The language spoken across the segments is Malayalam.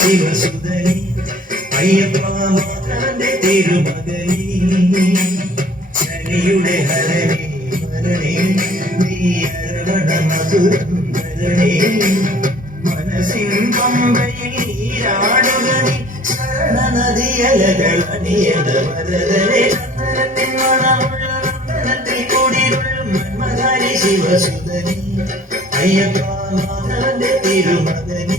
ശിവസുതനി അയ്യപ്പ മാതാവിന്റെ തിരുമകനി ശനിയുടെ ഹരണി മരണി നീ അരവണ മധുരം ധരണി മനസ്സിൻ പമ്പയിൽ നീരാടുകനി ശരണ നദിയലകൾ അണിയത വരദനെ ചന്ദനത്തിൻ മണമുള്ള നന്ദനത്തിൽ കൂടിയുള്ളും മന്മഥാരി ശിവസുതനി അയ്യപ്പ മാതാവിന്റെ തിരുമകനി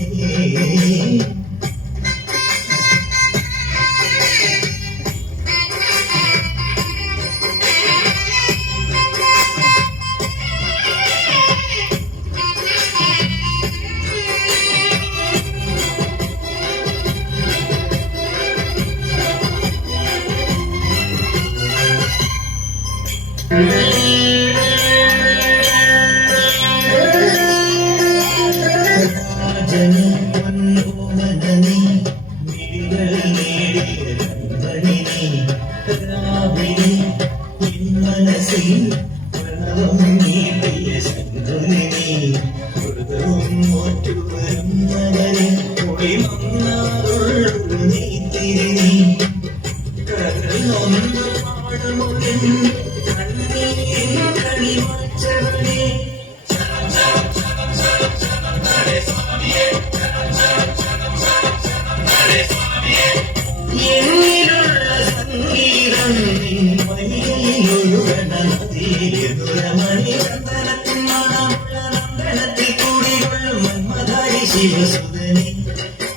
ശിവസുതനി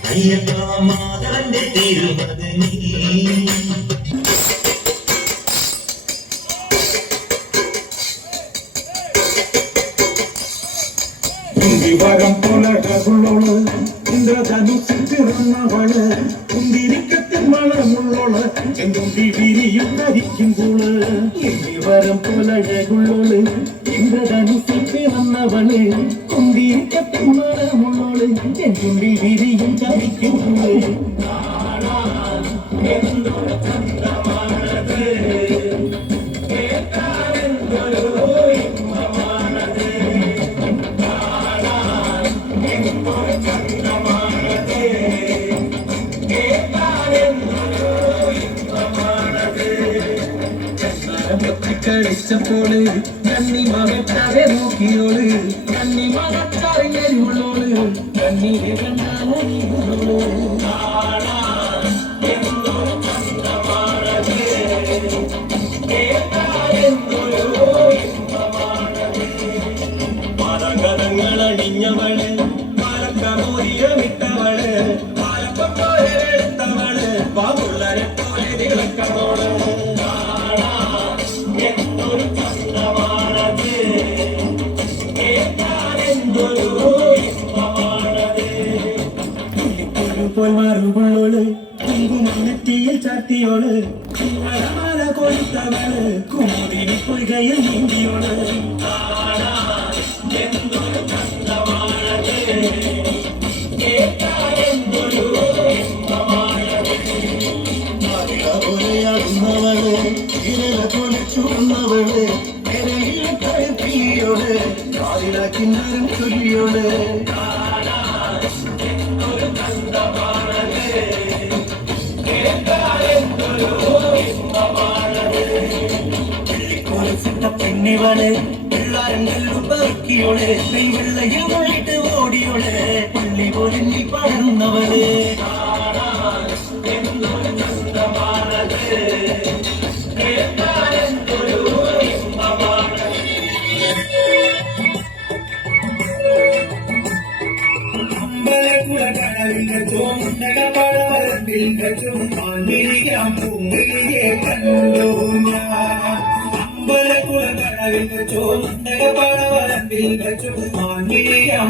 അയ്യപ്പ മാതാവിന്റെ തിരുമകനി വരം പുലകളുള്ളോള് ഇന്ദ്രധനുസിറന്നവള് കുന്തിരിക്കത്തിൽ വളമുള്ളോള് ചെങ്കുണ്ടി വിരിയും ധരിക്കുമ്പോള് വരം പുലകളുള്ളോള് ഇന്ദ്രധനുസിറന്നവള് കുന്തിരിക്കത്തിൽ വളമുള്ളോള് ചെങ്കുണ്ടി വിരിയും ധരിക്കുമ്പോള് കളിച്ചപ്പോള് കണ്ണി മകത്താതെ നോക്കിയോള് കണ്ണി മകത്തറിഞ്ഞോള് കണ്ണീര് കണ്ണാളോള് മരകഥങ്ങളടിഞ്ഞവള് മലക്കമോരിയമിട്ടവള് പാലപ്പൊരെടുത്തവള് പാവുള്ളരെ പോലെ തിളക്കമോള് മറുപുള്ളോള് കുങ്കുമത്തിയിൽ ചാത്തിയോള് മല കൊടുത്തവള് കുമുദിനി പൊയ്കയിൽ നീന്തിയോള് ടുന്നവള് ഇരല കൊളിച്ചുന്നവള് ഇരയിലെ കഴുപ്പിയോള് കാലിലാക്കിന്നരം ചൊല്ലിയോള് പെണ്ണിവള് പിള്ളാരങ്ങളിൽ പെറുക്കിയോള് വെള്ളയിൽ മുള്ളിട്ട് ഓടിയോള് പള്ളി പൊലിഞ്ഞി പടർന്നവള് പൂങ്കിളിയെ കണ്ടു ചോന്നകപടവരമ്പിൽ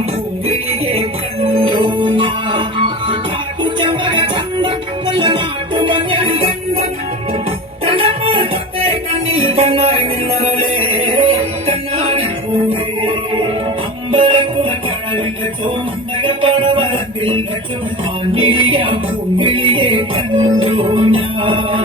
പൂങ്കിളിയെ കണ്ടു നാട്ടുചമ്പക ചന്തം നല്ല നാട്ടുമഞ്ഞൾ ഗന്ധം കണ്ടപ്പോഴത്തെ കണ്ണിൽ കണ്ണായി നിന്നവളെ കണ്ണാടി പൂവേ അമ്പലക്കുള കടവിന്റെ ചോന്നകപടവരമ്പിൽ പൂങ്കിളിയെ കണ്ടു ഞാൻ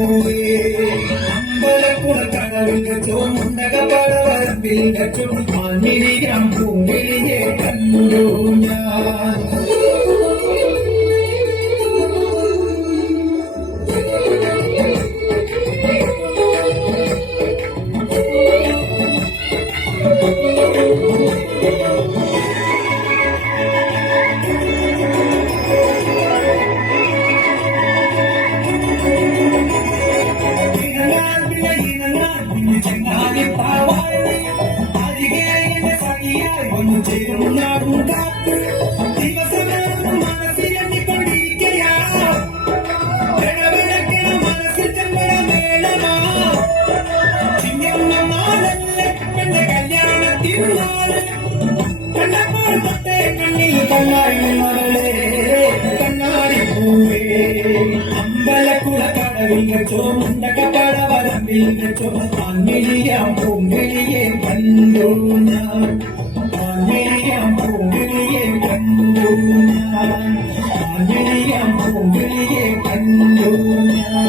പൂവേ അമ്പലക്കുള കടവിൽ വെച്ചോ മുണ്ടകപ്പട വരമ്പിൽ വെച്ചോ മാനിരിയാം പൂങ്കിളിയെ കണ്ടു ഞാൻ ചെങ്ങാതി പാവായി അരികെ എന്റെ സഖിയായി വന്നു ചേരും നാടും കാത്ത് ദിവസമേറും മനസ്സിൽ എണ്ണിക്കൊണ്ടിരിക്കയാ ഇടവിടക്കിട മനസ്സിൽ ചെമ്പട മേളമാ ചിങ്ങമ്മ നാളല്ലേ എന്റെ കല്യാണത്തിരുന്നാള് കണ്ടപ്പോൾ തൊട്ടേ കണ്ണിൽ കണ്ണായി മകളെ കണ്ണാടി പൂവേ അമ്പലക്കുള കടവിൽ വെച്ചോ മുണ്ടകപ്പട വരമ്പിൽ വെച്ചോ മാനിരിയാം പൂങ്കിളിയെ കണ്ടു ഞാൻ മാനിരിയാം പൂങ്കിളിയെ കണ്ടു ഞാൻ മാനിരിയാം പൂങ്കിളിയെ കണ്ടു ഞാൻ